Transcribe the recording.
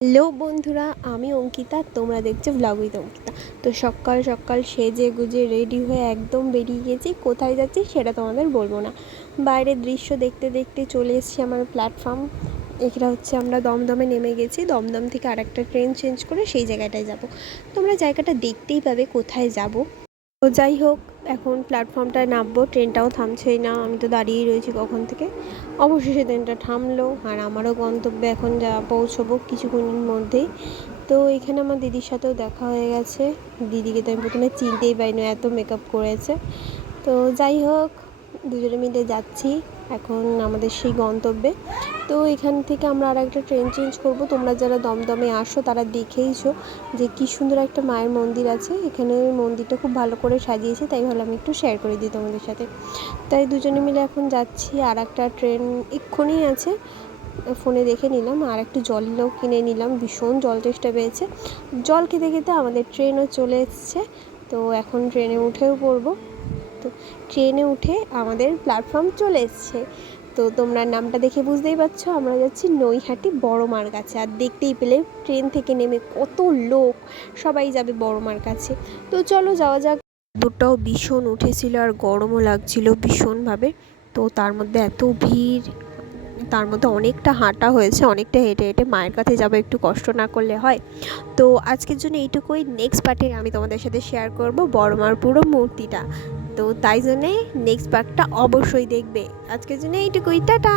Hello বন্ধুরা, আমি অঙ্কিতা। তোমরা দেখছো ব্লগ উইথ অঙ্কিতা। তো সকাল সকাল সেজে গুজে রেডি হয়ে একদম বেরিয়ে গেছি। কোথায় যাচ্ছি সেটা তোমাদের বলবো না। বাইরের দৃশ্য দেখতে দেখতে চলে এসেছি আমার প্ল্যাটফর্ম। এটা হচ্ছে আমরা দমদমে নেমে গেছি। দমদম থেকে আরেকটা ট্রেন চেঞ্জ করে সেই জায়গাটায় যাব। তোমরা জায়গাটা দেখতেই পাবে কোথায় যাব। তো যাই হোক, এখন প্ল্যাটফর্মটায় নামবো। ট্রেনটাও থামছেই না, আমি তো দাঁড়িয়েই রয়েছি কখন থেকে। অবশেষে ট্রেনটা থামলো আর আমারও গন্তব্যে এখন পৌঁছবো কিছুক্ষণের মধ্যেই। তো এখানে আমার দিদির সাথেও দেখা হয়ে গেছে। দিদিকে তো আমি প্রথমে চিনতেই পারিনি, এত মেকআপ করেছে। তো যাই হোক, দুজনে মিলে যাচ্ছি এখন আমাদের সেই গন্তব্যে। তো এখান থেকে আমরা আর একটা ট্রেন চেঞ্জ করব। তোমরা যারা দমদমে আসো তারা দেখেইছো যে কী সুন্দর একটা মায়ের মন্দির আছে এখানে। মন্দিরটা খুব ভালো করে সাজিয়েছে, তাই ভালো আমি একটু শেয়ার করে দিই তোমাদের সাথে। তাই দুজনে মিলে এখন যাচ্ছি। আর একটা ট্রেন এক্ষুনি আছে, ফোনে দেখে নিলাম। আর একটু জলও কিনে নিলাম, ভীষণ জল তেষ্টা পেয়েছে। জল খেতে খেতে আমাদের ট্রেনও চলে এসছে। তো এখন ট্রেনে উঠেও পড়বো। তো ট্রেনে উঠে আমাদের প্ল্যাটফর্ম চলে এসছে। তো তোমরা নামটা দেখে বুঝতেই পারছো, আমরা যাচ্ছি নৈহাটি বড় মার কাছে। আর দেখতেই পেলে ট্রেন থেকে নেমে কত লোক, সবাই যাবে বড় মার কাছে। তো চলো যাওয়া যাক। দুটাও ভীষণ উঠেছিল আর গরমও লাগছিল ভীষণভাবে। তো তার মধ্যে এত ভিড়, তার মধ্যে অনেকটা হাঁটা হয়েছে, অনেকটা হেঁটে হেঁটে মায়ের কাছে যাবো, একটু কষ্ট না করলে হয়। তো আজকের জন্য এইটুকুই। নেক্সট পার্টে আমি তোমাদের সাথে শেয়ার করব বড় মার পুরো মূর্তিটা। তো তাই জন্যে নেক্সট পার্টটা অবশ্যই দেখবে। আজকের জন্য এইটুকুই, টাটা।